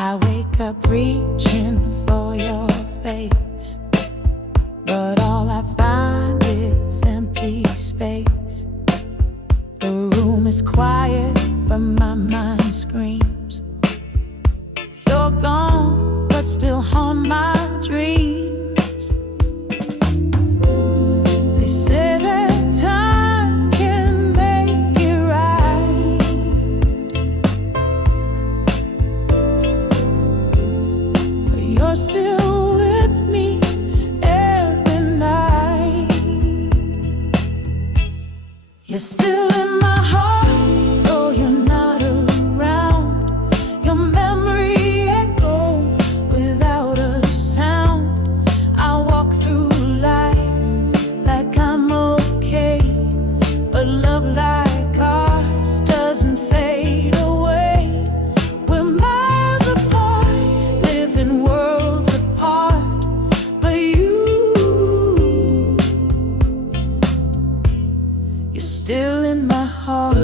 I wake up reaching for your face, but all I find is empty space. The room is quiet, but my mind screams. You're gone, but still haunt my dreams. They say that time can make it right, but you're still with me every night. You're still in my heart, though you're not around. Your memory echoes without a sound. I walk through life like I'm okay, but love like ours doesn't fade away. We're miles apart, living worlds apart, but you're still in my heart.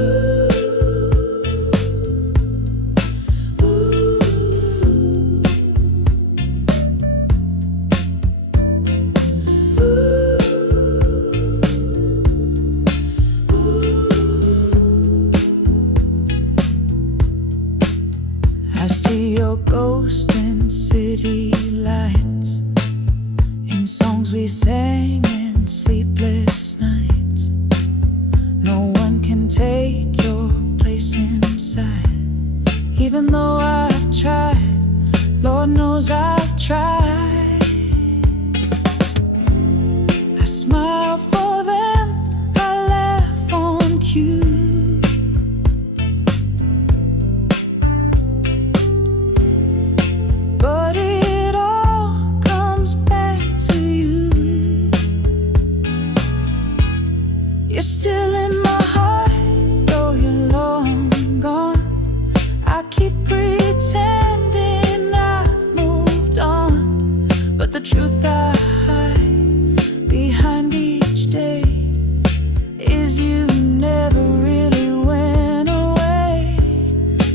I see your ghost in city lights, in songs we sang in sleepless nights. No one can take your place inside, even though I've tried. Lord knows I've tried. I smile for them, I laugh on cue. But it all comes back to you. You're still in my heart, though you're long gone. I keep pretending I've moved on, but the truth I hide behind each day is you never really went away.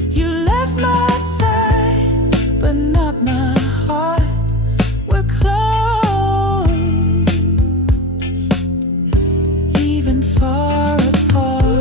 You left my side, but not my heart. We're close, even far apart.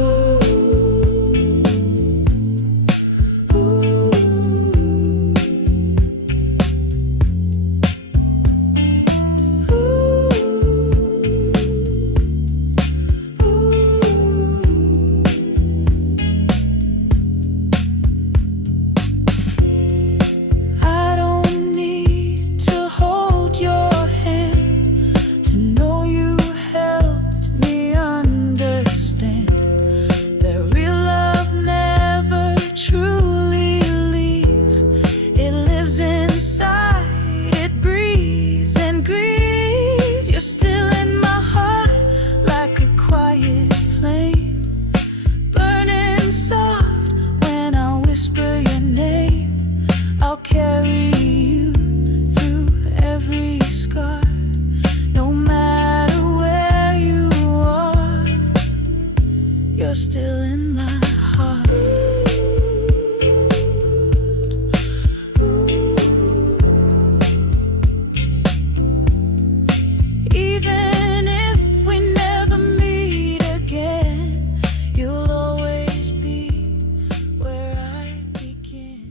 I don't need to hold your hand to know you helped me understand that real love never truly leaves. It lives inside, it breathes and grieves. You're still in my heart like a quiet flame, burning soft when I whisper your name. I'll carry you through every scar, no matter where you are. You're still in my heart. Even if we never meet again, you'll always be where I begin.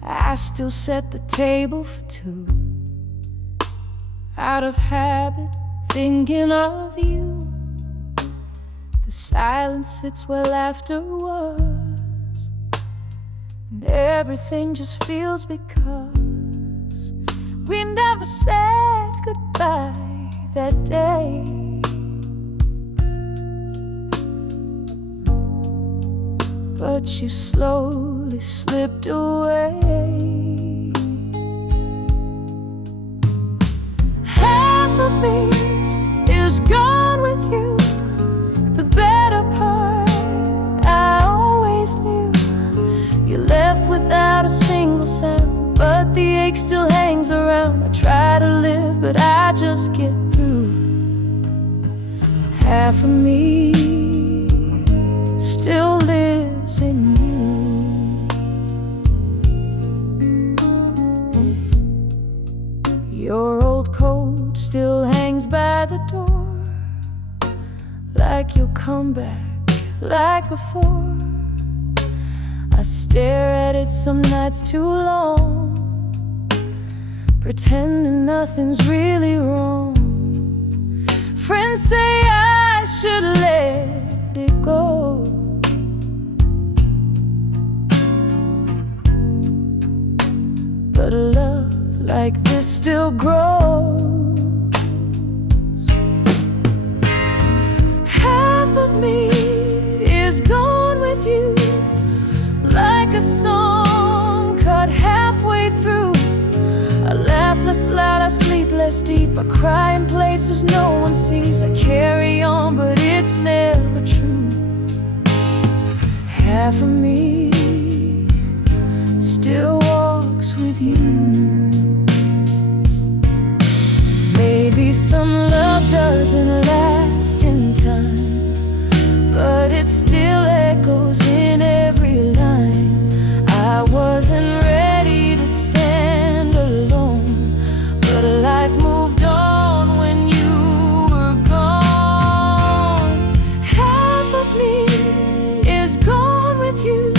I still set the table for two, out of habit, thinking of you. The silence sits where laughter was, and everything just feels because we never said goodbye that day. But you slowly slipped away. Half of me is gone with you, the better part I always knew. You left without a single sound, but the ache still hangs comes around, I try to live, but I just get through. Half of me still lives in you. Your old coat still hangs by the door, like you'll come back like before. I stare at it some nights too long, pretending nothing's really wrong. Friends say I should let it go, but a love like this still grows. Half of me is gone with you, like a song cut halfway through. I laugh less loud, I sleep less deep, I cry in places no one sees. I carry on, but it's never true. Half of me still walks with you. Maybe some love doesn't last in time, but it still echoes in every line. I wasn't ready to stand alone, but life moved on when you were gone. Half of me is gone with you,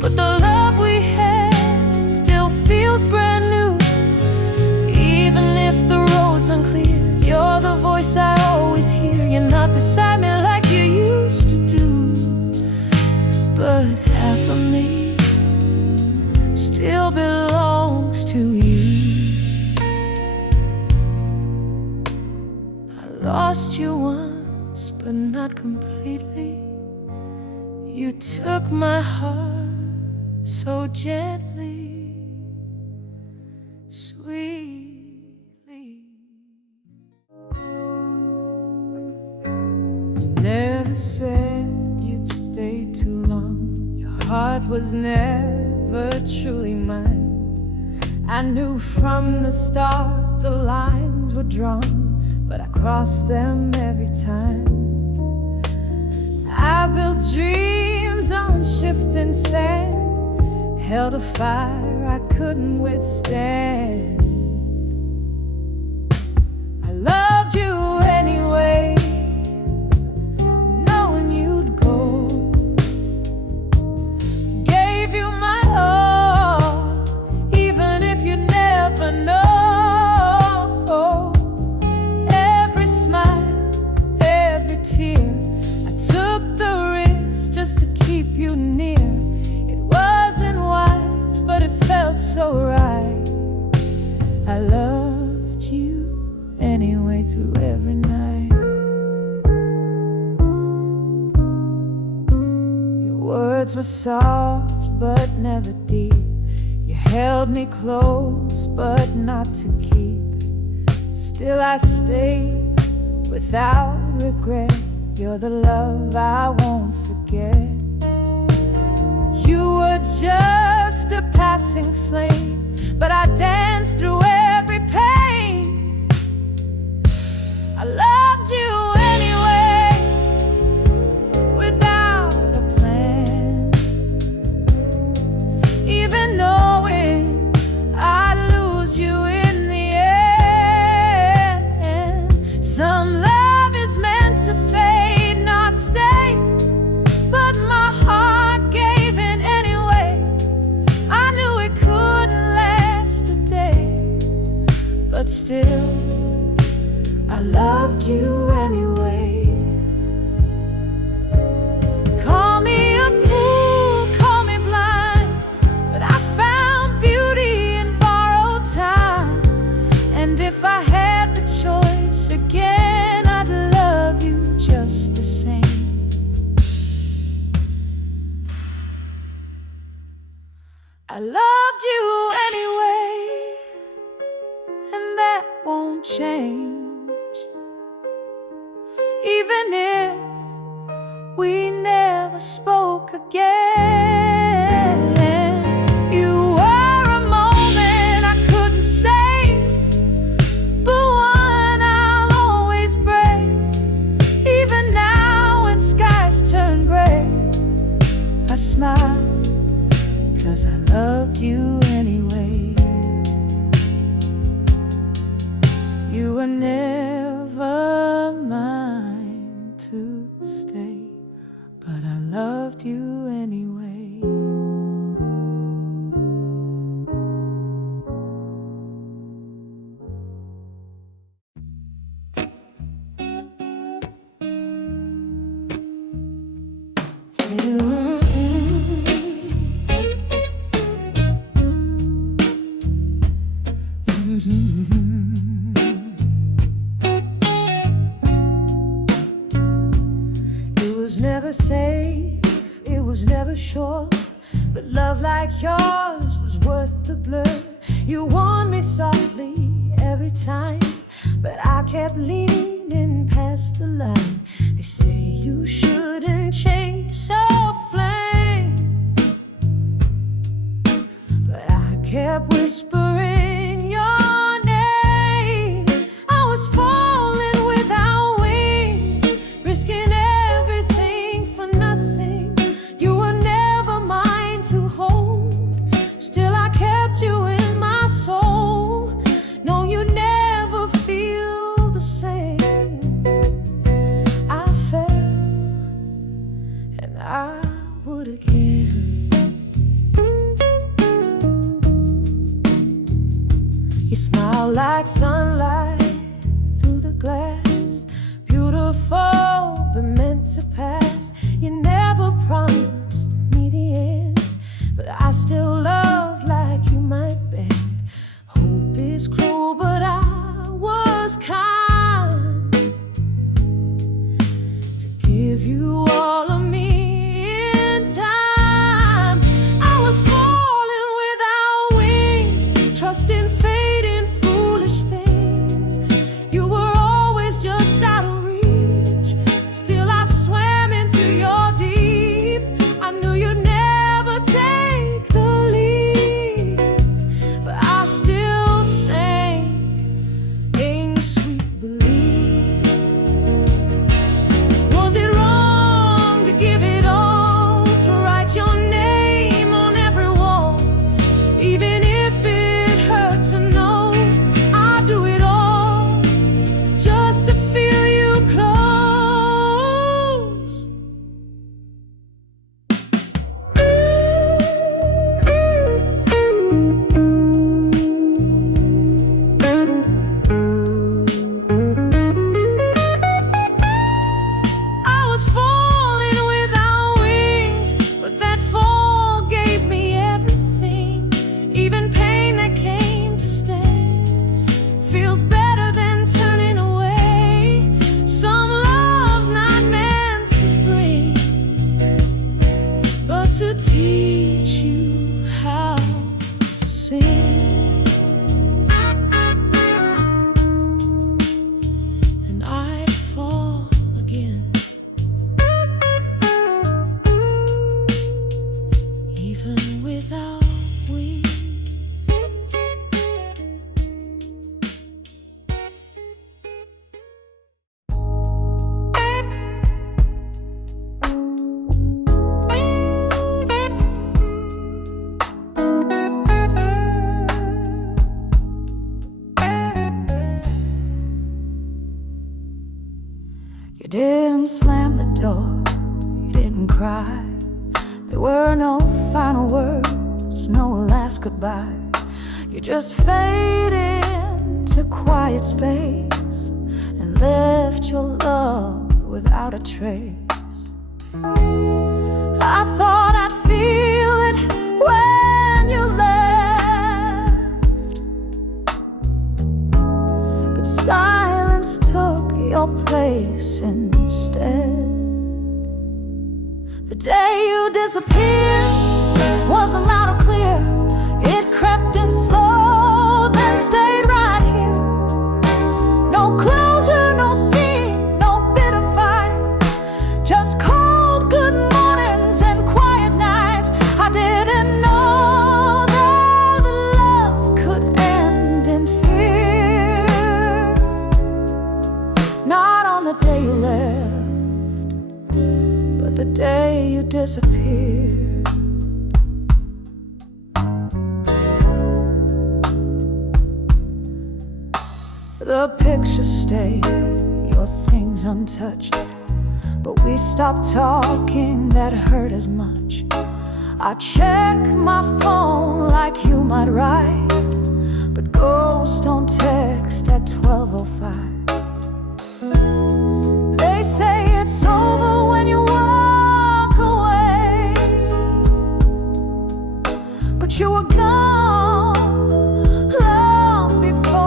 but the love we had still feels brand new. Even if the road's unclear, you're the voice I always hear. You're not beside me like you used to do, but half of me still belongs to you. I lost you once, but not completely. You took my heart so gently, sweetly. You never said you'd stay too long. Your heart was never truly mine. I knew from the start the lines were drawn, but I crossed them every time. I built dreams on shifting sand, held a fire I couldn't withstand. I loved you anyway, knowing you'd go. Gave you my all, even if you never know. Every smile, every tear, I took the risk just to keep you near. It wasn't wise, but it felt so right. I loved you anyway through every night. Your words were soft but never deep. You held me close but not to keep. Still I stayed without regret. You're the love I won't forget. You were just a passing flame, but I danced through every pain. I loved you anyway, without a plan, even knowing I'd lose you in the end. Some love is meant to fade, not stay, but my heart gave in anyway. I knew it couldn't last a day, but still I loved you anyway. Call me a fool, call me blind, but I found beauty in borrowed time. And if I had the choice again, I'd love you just the same. I loved you anyway, and that won't change. It was never safe, it was never sure, but love like yours was worth the blur. You warned me softly every time, but I kept leaning past the line. They say you shouldn't chase a flame, but I kept whispering your name. I was falling without wings, risking everything for nothing. You were never mine to hold, still I kept you in my soul. No, you never feel the same. I fell, and I would again. You smile like sunlight through the glass, beautiful but meant to pass. You never promised me the end, but I still love like you might bend. Hope is cruel, but I was kind to give you all of me in time. I was falling without wings, trusting fate in foolish things. You were always just out of reach, still I swam into your deep. I knew you'd never take the lead, but I still sang in sweet belief. Was it wrong to give it all, to write your name on every wall? Even if it hurt to know, I'd do it all just to feel you close. I was falling without wings, but that fall gave me everything. Even pain that came to stay feels better than turning away. Some love's not meant to bring, but to teach you how to sing. And I'd fall again, even without wings. You didn't slam the door, you didn't cry. There were no final words, no last goodbye. You just faded into quiet space and left your love without a trace. I thought I'd feel it when you left, but silence took your place instead. The day you disappeared wasn't loud or clear. It crept in slow, then stayed right here. No closure, no scene, no bitter fight, just cold good mornings and quiet nights. I didn't know that the love could end in fear. Not on the day you left, but the day you disappeared. The pictures stay, your things untouched, but we stopped talking, that hurt as much. I check my phone like you might write, but ghosts don't text at 12:05. They say it's over when you walk away, but you were gone long before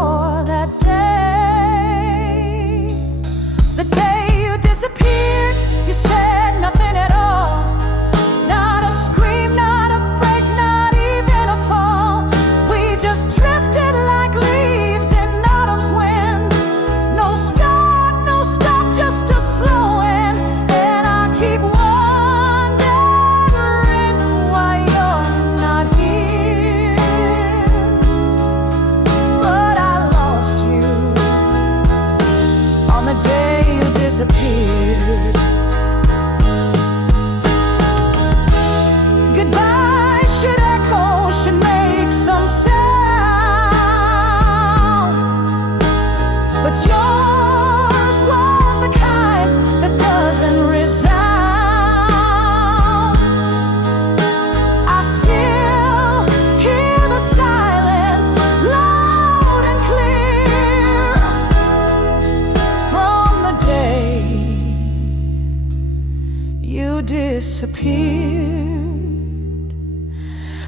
disappeared.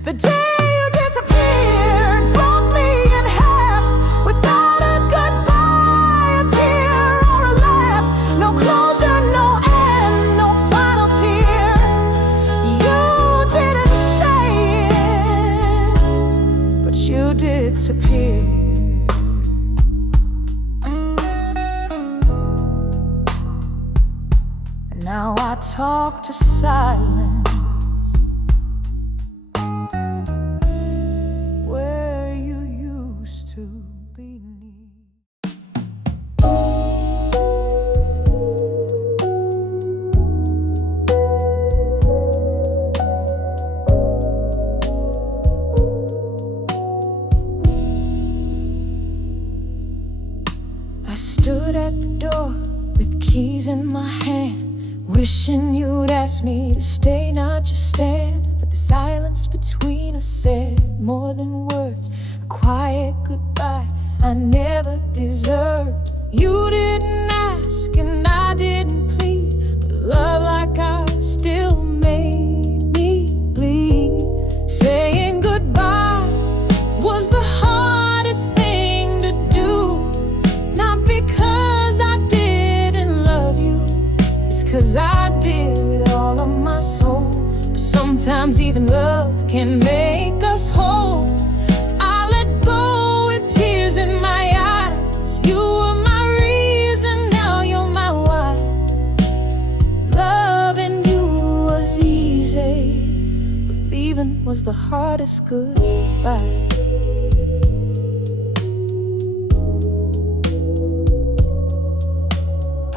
The day you disappeared broke me in half, without a goodbye, a tear or a laugh. No closure, no end, no final tear. You didn't say it, but you disappeared. Now I talk to silence, where you used to be near. I stood at the door with keys in my hand, wishing you'd ask me to stay, not just stand. But the silence between us said more than words, a quiet goodbye I never deserved. You didn't ask and I didn't plead, but love like ours still made me bleed. Saying goodbye was the hardest thing to do, not because I didn't love you, it's 'cause I did with all of my soul. But sometimes even love can make us whole. I let go with tears in my eyes. You were my reason, now you're my why. Loving you was easy, but leaving was the hardest goodbye.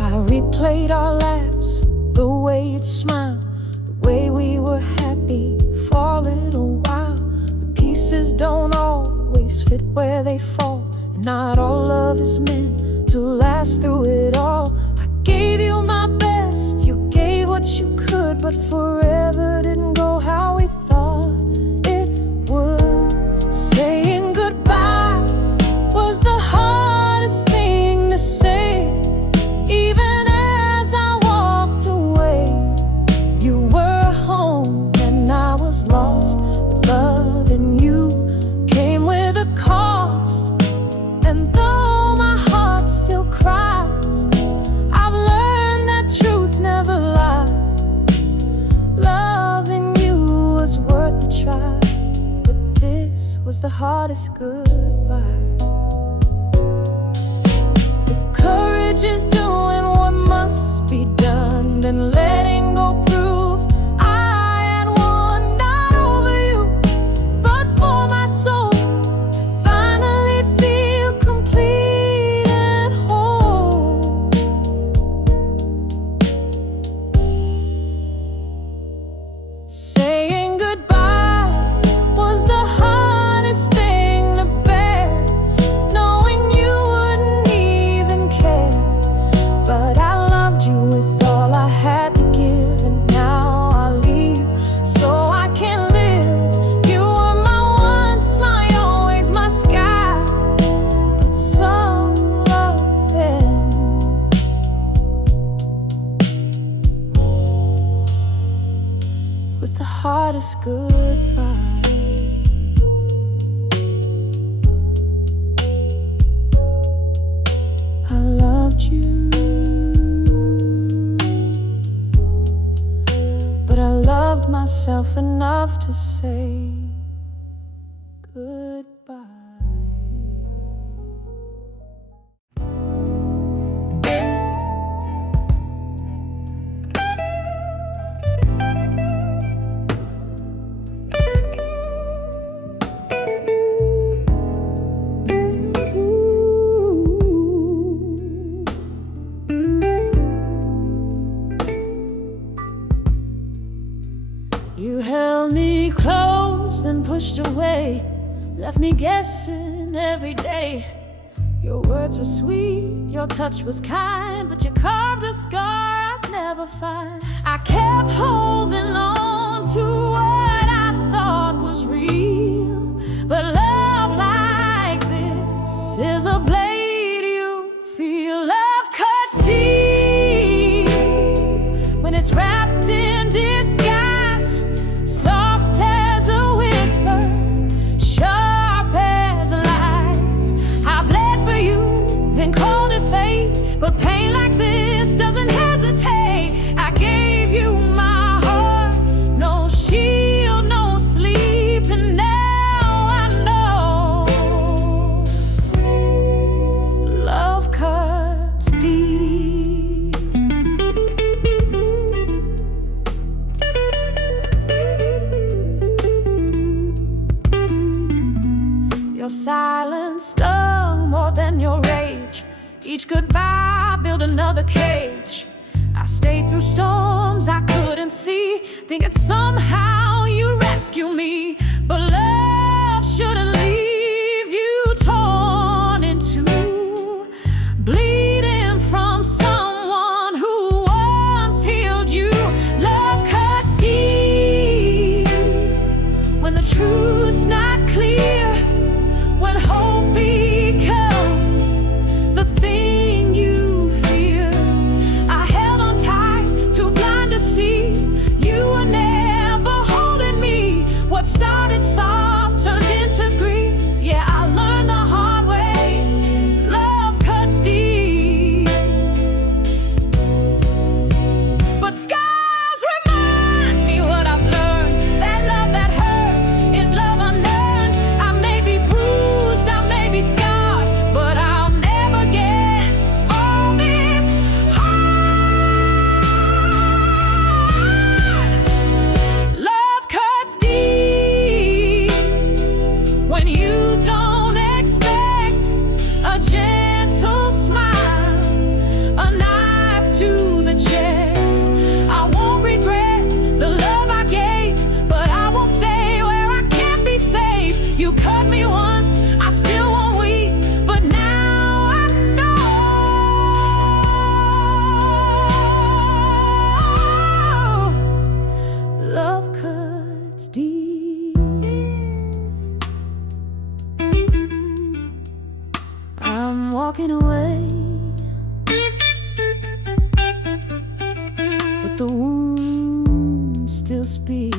I replayed our laughs, the way you'd smile, the way we were happy for a little while. But pieces don't always fit where they fall, and not all love is meant to last through it all. I gave you my best, you gave what you could, but forever didn't go how we thought it would. Saying goodbye was the hardest thing to say. Even as I walked away, you were home and I was lost. But loving you came with a cost, and though my heart still cries, I've learned that truth never lies. Loving you was worth the try, but this was the hardest goodbye. If courage is doing what must be done, then letting go proves I had won, not over you, but for my soul, to finally feel complete and whole. Saying goodbye was the hardest thing to bear, knowing you wouldn't even care. But I loved you with all I had to give, and now I leave so I can live. You were my once, my always, my sky. But some love ends with the hardest goodbye. I loved you, but I loved myself enough to say goodbye. You held me close, then pushed away, left me guessing every day. Your words were sweet, your touch was kind, but you carved a scar I'd never find. I kept holding on to what I thought was real, but love like this is a blade you feel. Love cuts deep when it's wrapped in disguise. silence stung more than your rage. Each goodbye built another cage. I stayed through storms I couldn't see, thinking somehow you'd rescue me. But love shouldn't leave you torn in two, bleeding from someone who once healed you. Love cuts deep when the truth's not clear, when hope becomes the thing you fear. I held on tight, too blind to see you were never holding me. What started soft turned into grief. Yeah, I learned the hard way. Love cuts deep, but scars remind me what I've learned. That love that hurts is love unearned. I may be bruised, I may be scarred, but I'll never get all this hard. Love cuts deep when you don't expect a gentle smile, a knife to the chest. I won't regret the love I gave, but I won't stay where I can't be safe. You cut me once, I still won't weep, but now I know love cuts deep. I'm walking away, but the wound still speaks.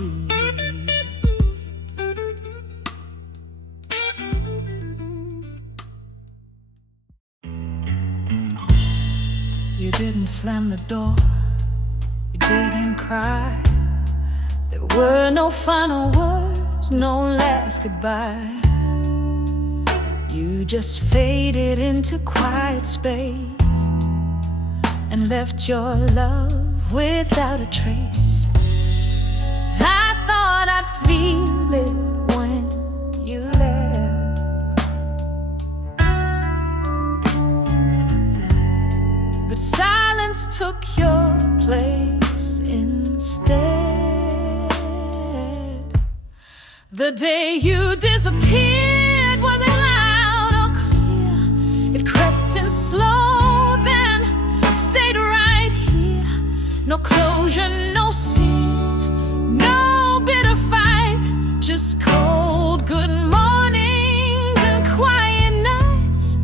You didn't slam the door, you didn't cry. There were no final words, no last goodbye. You just faded into quiet space and left your love without a trace. I thought I'd feel it when you left, but silence took your place instead. The day you disappeared wasn't loud or clear. It crept in slow, then stayed right here. No closure, no scene, no bitter fight, just cold good mornings and quiet nights.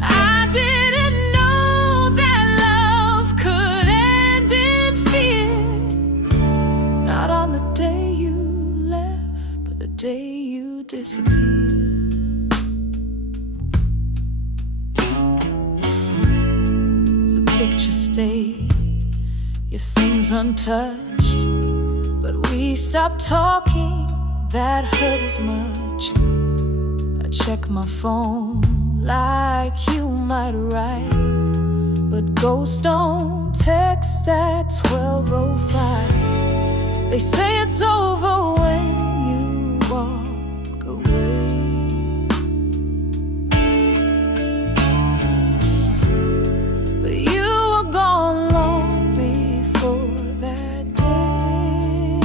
I didn't know that love could end in fear. Not on the day you left, but the day you disappeared. The picture stayed, your things untouched, but we stopped talking, that hurt as much. I check my phone like you might write, but ghosts don't text at 12:05. They say it's over when you walk away. But you were gone long before that day.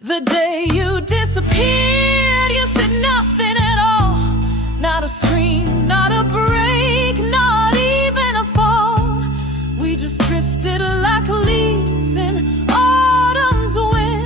The day you disappeared, you said nothing at all. Not a scream, not a break, not even a fall. We just drifted like leaves in autumn's wind.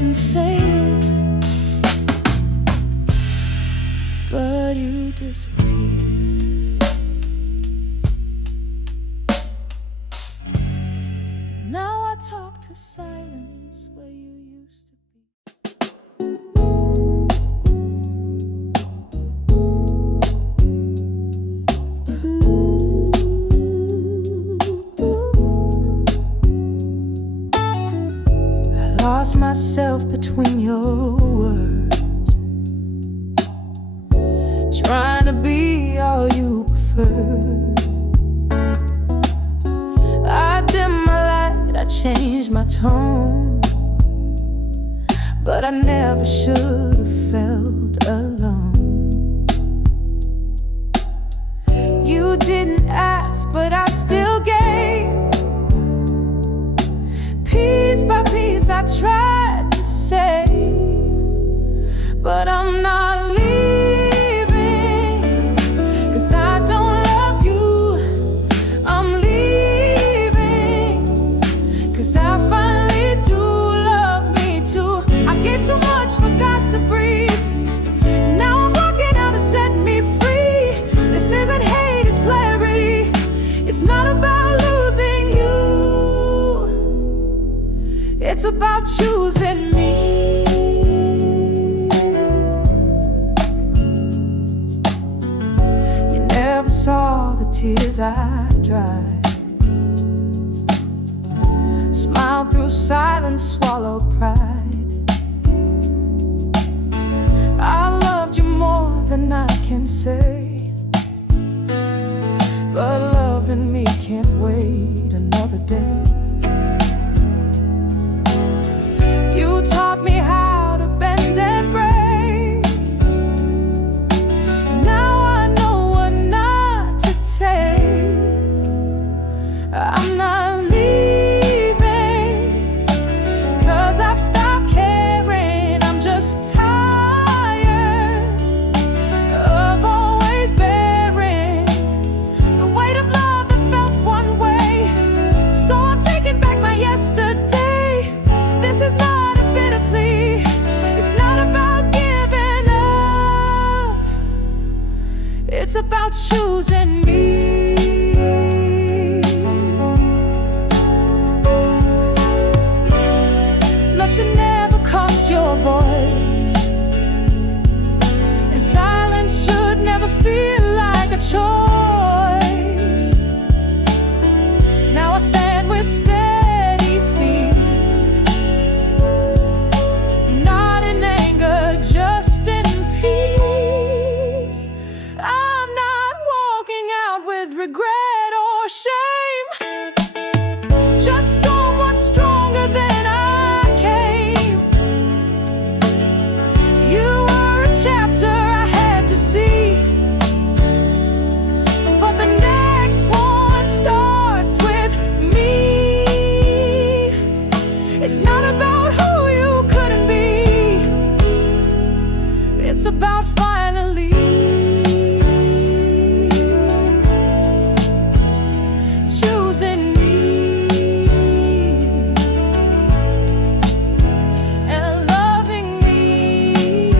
didn't say it, but you disappeared. Now I talk to silence where you used to be. Lost myself between your words, trying to be all you prefer. I dimmed my light, I changed my tone, but I never should have felt alone. You didn't ask, but I still gave. Piece by piece I tried to say, but I'm not leaving, 'cause I don't love you. I'm leaving, 'cause I finally do love me too. I gave too much, forgot to breathe. Now I'm walking out to set me free. This isn't hate, it's clarity. It's not about losing you, it's about choosing me. You never saw the tears I dried. Smile through silence, swallow pride. I loved you more than I can say, but loving me can't wait another day. You taught me how to bend and break. Now I know what not to take. I'm not leaving, 'cause I've stopped caring. I'm just tired of always bearing the weight of love that felt one way. So I'm taking back my yesterday. This is not plea. It's not about giving up, it's about choosing me. Love should never cost your voice, and silence should never feel like a choice. Now I stand with steady feet, just in peace. I'm not walking out with regret or shame, just someone stronger than I came. You were a chapter I had to see, but the next one starts with me. It's not about who you couldn't be, it's about finally choosing me and loving me.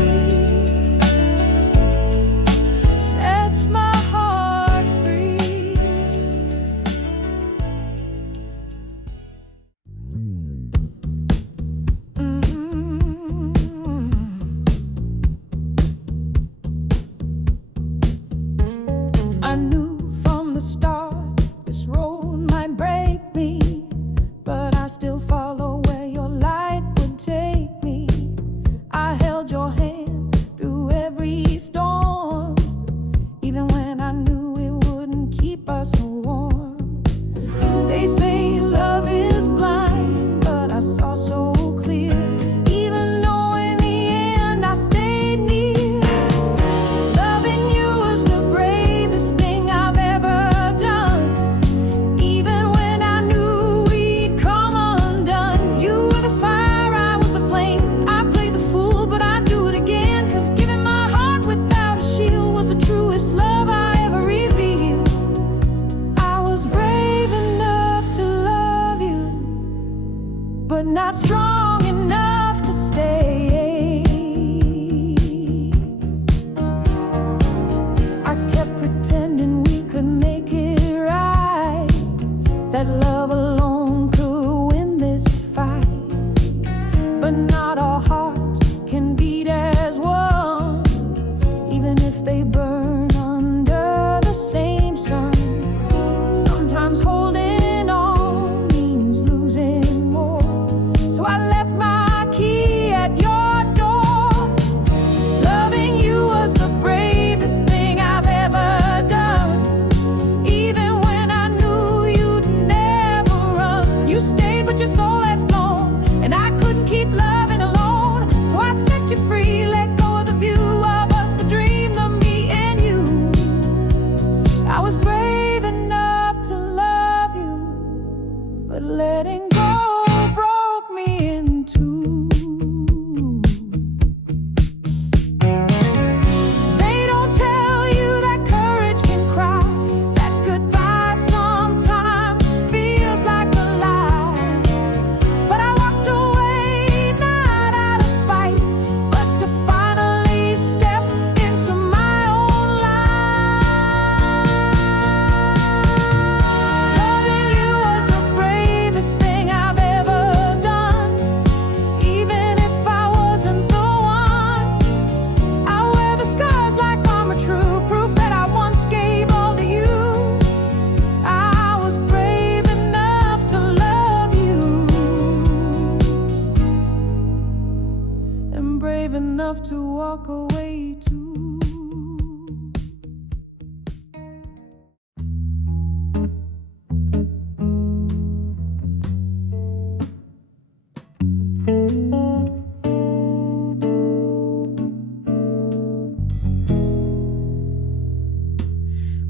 Sets my heart free.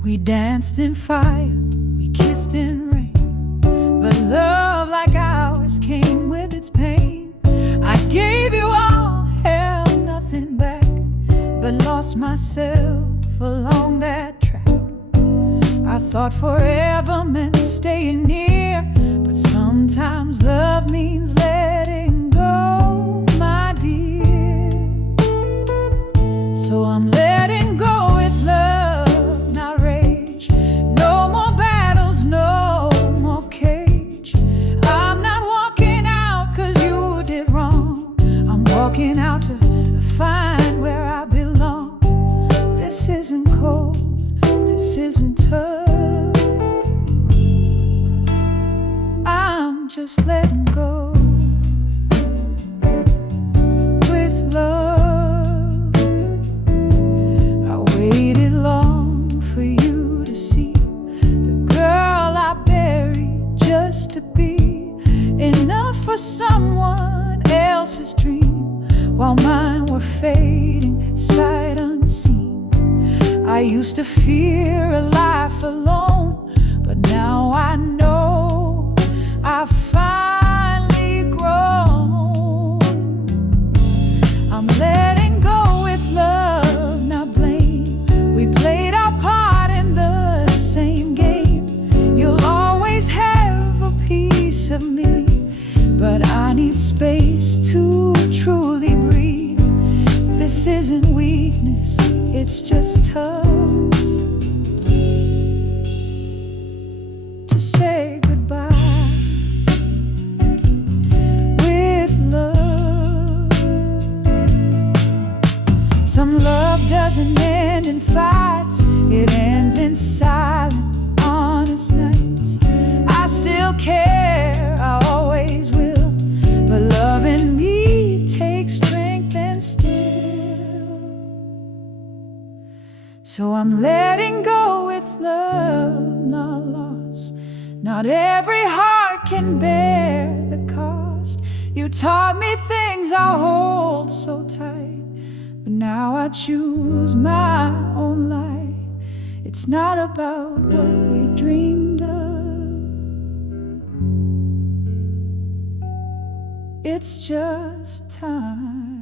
We danced in fire, we kissed in rain, but love like ours came with its pain. I gave you all, held nothing back, but lost myself along that track. I thought forever meant staying near, but sometimes love means letting go, my dear. So I'm letting go with love, not rage. No more battles, no more cage. I'm not walking out 'cause you did wrong. I'm walking out to find where I belong. This isn't cold, this isn't tough. I'm just letting go with love. I waited long for you to see the girl I buried just to be enough for someone else's dream, while mine were fading sight unseen. I used to fear a life alone, but now I know I've finally grown. I'm letting go with love, not blame. We played our part in the same game. You'll always have a piece of me, but I need space to truly breathe. This isn't weakness, it's just tough to say goodbye with love. Some love doesn't end in fights, it ends in silent, honest nights. I still care, I always will, but love in me takes strength and still. So I'm letting go with love, not loss. Not every heart can bear the cost. You taught me things I hold so tight, but now I choose my own life. It's not about what we dreamed of, it's just time.